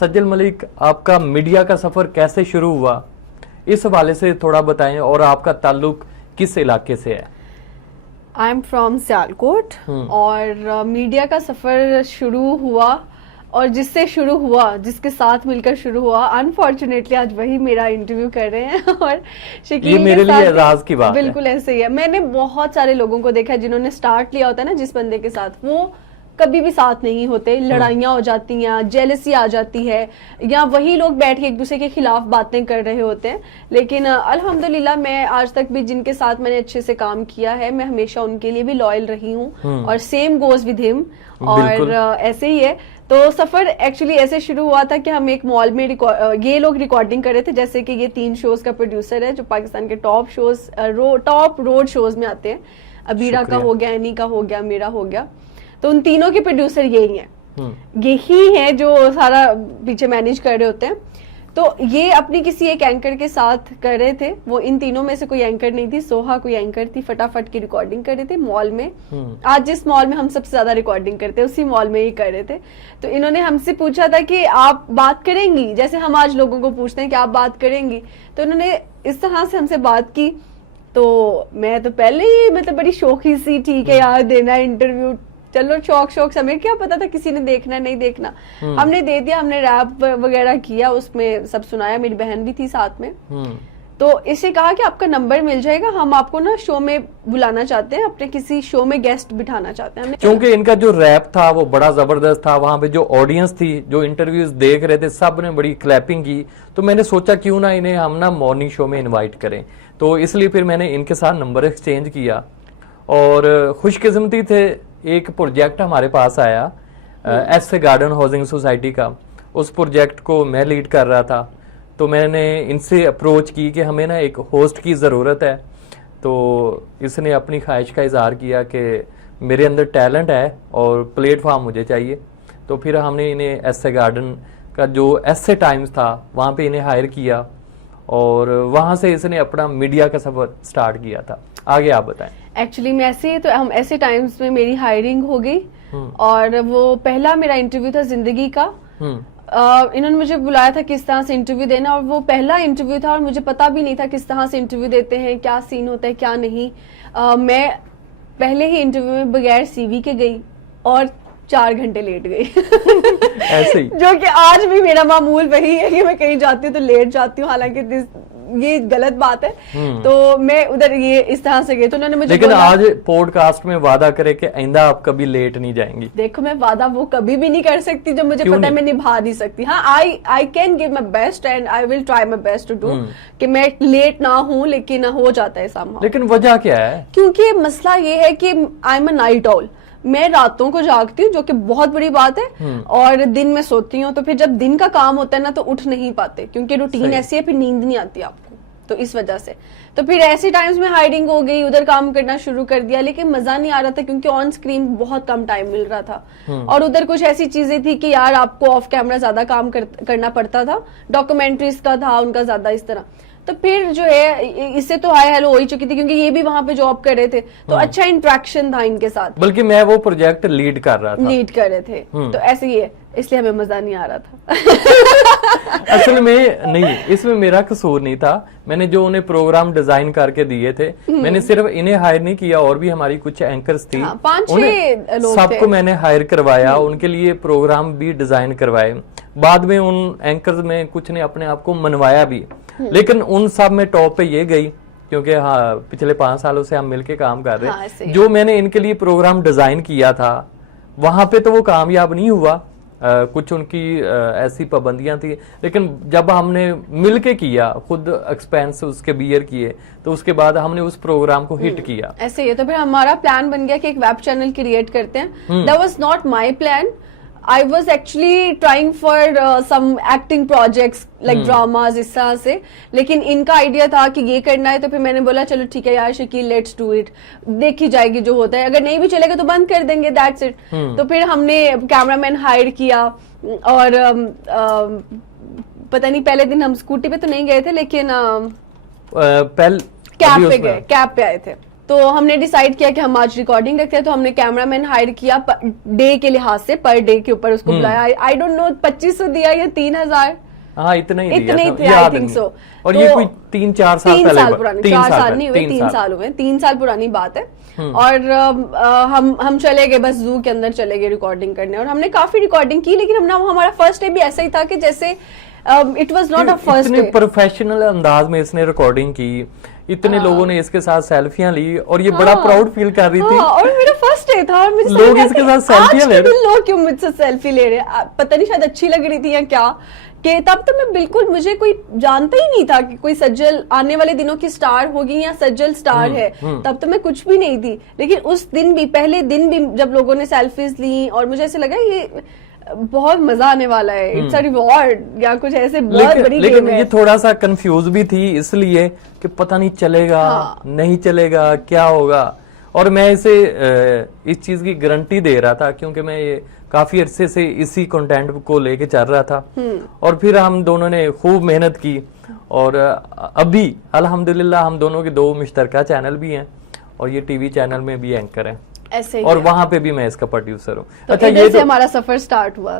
सज्जल मलिक, आपका मीडिया का सफर कैसे शुरू हुआ, इस हवाले से थोड़ा बताएं, और आपका ताल्लुक किस इलाके से है? आई एम फ्रॉम सियालकोट और मीडिया का सफर शुरू हुआ, और जिससे शुरू हुआ, जिसके साथ मिलकर शुरू हुआ, अनफॉर्चुनेटली आज वही मेरा इंटरव्यू कर रहे हैं। और शकील, ये मेरे लिए एजाज की बात है। बिल्कुल ऐसे ही है। मैंने बहुत सारे लोगों को देखा है जिन्होंने स्टार्ट लिया होता है ना जिस बंदे के साथ, वो कभी भी साथ नहीं होते, लड़ाइयाँ हो जाती हैं, जेलसी आ जाती है, या वही लोग बैठ के एक दूसरे के खिलाफ बातें कर रहे होते हैं। लेकिन अल्हम्दुलिल्लाह मैं आज तक भी जिनके साथ मैंने अच्छे से काम किया है, मैं हमेशा उनके लिए भी लॉयल रही हूँ, और सेम गोज विद हिम। और ऐसे ही है। तो सफर एक्चुअली ऐसे शुरू हुआ था कि हम एक मॉल में ये लोग रिकॉर्डिंग कर रहे थे। जैसे कि ये 3 शोज का प्रोड्यूसर है जो पाकिस्तान के top shows, top road shows में आते हैं। अबीरा का हो गया, एनी का हो गया, मेरा हो गया। तो उन तीनों के प्रोड्यूसर यही हैं, यही हैं जो सारा पीछे मैनेज कर रहे होते हैं। तो ये अपनी किसी एक एंकर के साथ कर रहे थे। वो इन तीनों में से कोई एंकर नहीं थी, सोहा कोई एंकर थी। फटाफट की रिकॉर्डिंग कर रहे थे मॉल में। आज जिस मॉल में हम सबसे ज्यादा रिकॉर्डिंग करते हैं उसी मॉल में ही कर रहे थे। तो इन्होंने हमसे पूछा था कि आप बात करेंगी, जैसे हम आज लोगों को पूछते हैं कि आप बात करेंगी। तो इन्होंने इस तरह से हमसे बात की। तो मैं तो पहले ही मतलब बड़ी शौकी सी, ठीक है यार देना इंटरव्यू, चलो शौक हमें क्या पता था किसी ने देखना नहीं देखना। हमने दे दिया, हमने रैप वगैरह किया, उसमें सब सुनाया, मेरी बहन भी थी साथ में। तो इसे कहा कि आपका नंबर मिल जाएगा, हम आपको ना शो में बुलाना चाहते हैं, अपने किसी शो में गेस्ट बिठाना चाहते हैं। क्योंकि इनका जो रैप था वो बड़ा जबरदस्त था, वहां पे जो ऑडियंस थी, जो इंटरव्यूज देख रहे थे, सब ने बड़ी क्लैपिंग की। तो मैंने सोचा क्यों ना इन्हें हम ना मॉर्निंग शो में इन्वाइट करें। तो इसलिए फिर मैंने इनके साथ नंबर एक्सचेंज किया, और खुशकिस्मती थे एक प्रोजेक्ट हमारे पास आया एस गार्डन हाउसिंग सोसाइटी का। उस प्रोजेक्ट को मैं लीड कर रहा था। तो मैंने इनसे अप्रोच की कि हमें ना एक होस्ट की ज़रूरत है। तो इसने अपनी ख्वाहिश का इजहार किया कि मेरे अंदर टैलेंट है और प्लेटफॉर्म मुझे चाहिए। तो फिर हमने इन्हें एस गार्डन का जो एस टाइम्स था वहाँ पे इन्हें हायर किया, और वहाँ से इसने अपना मीडिया का सफर स्टार्ट किया था। आगे आप बताएं। एक्चुअली मैं हम ऐसे टाइम्स में मेरी हायरिंग हो गई, और वो पहला मेरा इंटरव्यू था जिंदगी का। इन्होंने मुझे बुलाया था किस तरह से इंटरव्यू देना, और वो पहला इंटरव्यू था, और मुझे पता भी नहीं था किस तरह से इंटरव्यू देते हैं, क्या सीन होता है क्या नहीं। मैं पहले ही इंटरव्यू में बगैर सीवी के गई और 4 घंटे लेट गई। ऐसे ही जो कि आज भी मेरा मामूल वही है कि मैं कहीं जाती हूँ तो लेट जाती हूँ, हालांकि ये गलत बात है। तो मैं उधर ये इस तरह से गई। तो उन्होंने मुझे लेकिन आज पॉडकास्ट में वादा करे कि आइंदा आप कभी लेट नहीं जाएंगी। देखो मैं वादा वो कभी भी नहीं कर सकती जो मुझे पता है मैं निभा नहीं सकती। हाँ, I can give my best and I will try my best to do कि मैं लेट ना हूँ, लेकिन हो जाता है सामने। लेकिन वजह क्या है? क्योंकि मसला ये है कि I am a night all, मैं रातों को जागती हूँ, जो कि बहुत बड़ी बात है, और दिन में सोती हूँ। तो फिर जब दिन का काम होता है ना तो उठ नहीं पाते, क्योंकि रूटीन ऐसी है, फिर नींद नहीं आती आपको। तो इस वजह से तो फिर ऐसे टाइम्स में हायरिंग हो गई, उधर काम करना शुरू कर दिया, लेकिन मजा नहीं आ रहा था क्योंकि ऑन स्क्रीन बहुत कम टाइम मिल रहा था। और उधर कुछ ऐसी चीजें थी कि यार आपको ऑफ कैमरा ज्यादा काम करना पड़ता था, डॉक्यूमेंट्रीज का था उनका ज्यादा इस तरह। तो फिर जो है इससे तो हाय हेलो हो ही चुकी थी, क्योंकि ये भी वहां पे जॉब कर रहे थे, तो अच्छा इंटरेक्शन था इनके साथ। बल्कि मैं वो प्रोजेक्ट लीड कर रहा था, लीड कर रहे थे। तो ऐसे ही है, इसलिए हमें मजा नहीं आ रहा था। असल में नहीं, इसमें मेरा कसूर नहीं था। मैंने जो उन्हें प्रोग्राम डिजाइन करके दिए थे, मैंने सिर्फ इन्हें हायर नहीं किया, और भी हमारी कुछ एंकर्स थी, 5-6 लोग सबको मैंने हायर करवाया, उनके लिए प्रोग्राम भी डिजाइन करवाए। बाद में उन एंकर्स में कुछ ने अपने आप को मनवाया भी, लेकिन उन सब में टॉप पे ये गई, क्योंकि हाँ पिछले 5 सालों से हम मिलके काम कर रहे हैं। जो मैंने इनके लिए प्रोग्राम डिजाइन किया था वहां पे तो वो कामयाब नहीं हुआ। कुछ उनकी ऐसी पाबंदियां थी, लेकिन जब हमने मिलके किया, खुद एक्सपेंस उसके बियर किए, तो उसके बाद हमने उस प्रोग्राम को हिट किया। ऐसे ही तो फिर हमारा प्लान बन गया कि एक वेब चैनल क्रिएट करते हैं। That was not my plan. I was actually trying for some acting projects like dramas इस तरह से, लेकिन इनका आइडिया था कि ये करना है। तो फिर मैंने बोला चलो ठीक है यार शकील, लेट्स डू इट, देखी जाएगी जो होता है, अगर नहीं भी चलेगा तो बंद कर देंगे, दैट्स इट। तो फिर हमने कैमरामैन हायर किया, और पता नहीं पहले दिन हम स्कूटी पे तो नहीं गए थे, लेकिन कैब पे आए थे। तो हमने डिसाइड किया कि हम आज रिकॉर्डिंग रखते हैं, तो हमने कैमरामैन हायर किया डे के लिहाज से, पर डे के ऊपर उसको बुलाया। आई डोंट नो 2500 दिया या 3000, हाँ इतना ही इतने ही था, थे, याद I think नहीं। so। और तो ये कोई 3-4 साल 3 पहले साल पुरानी, 4 साल नहीं हुए, 3 3 साल हुए, 3 साल पुरानी बात है। और हम चले गए, बस जू के अंदर चले गए रिकॉर्डिंग करने, और हमने काफी रिकॉर्डिंग की, लेकिन हमारा फर्स्ट डे भी ऐसा ही था कि जैसे it was not a first इतने डे। प्रोफेशनल अंदाज में इसने रिकॉर्डिंग की, इतने लोगों ने इसके साथ सेल्फियां ली, और ये बड़ा हाँ। प्राउड फील कर रही थी। हाँ, और मेरा फर्स्ट डे था, और मुझे लोग समझ में इसके आया साथ कि सेल्फियां आज ले के रहे दिन लोग क्यों मुझसे सेल्फी ले रहे हैं, पता नहीं शायद अच्छी लग रही थी या क्या, कि तब तो मैं बिल्कुल, मुझे कोई जानता ही नहीं था कि कोई सज्जल आने वाले दिनों की स्टार होगी या सज्जल स्टार है, तब तो मैं कुछ भी नहीं थी। लेकिन उस दिन भी, पहले दिन भी जब लोगों ने सेल्फीज ली, और मुझे ऐसे लगा ये बहुत मजा आने वाला है, इट्स अ रिवॉर्ड या कुछ ऐसे, बहुत बड़ी लेकिन गेम है। ये थोड़ा सा कंफ्यूज भी थी, इसलिए कि पता नहीं चलेगा, नहीं चलेगा, क्या होगा। और मैं इसे इस चीज की गारंटी दे रहा था, क्योंकि मैं ये काफी अरसे से इसी कंटेंट को लेके चल रहा था, और फिर हम दोनों ने खूब मेहनत की, और अभी अल्हम्दुलिल्लाह हम दोनों के 2 मुश्तरका चैनल भी हैं, और ये टीवी चैनल में भी एंकर हैं, ऐसे ही और है। वहां पे भी मैं इसका प्रोड्यूसर हूँ। तो अच्छा, इधर ये से हमारा सफर स्टार्ट हुआ था।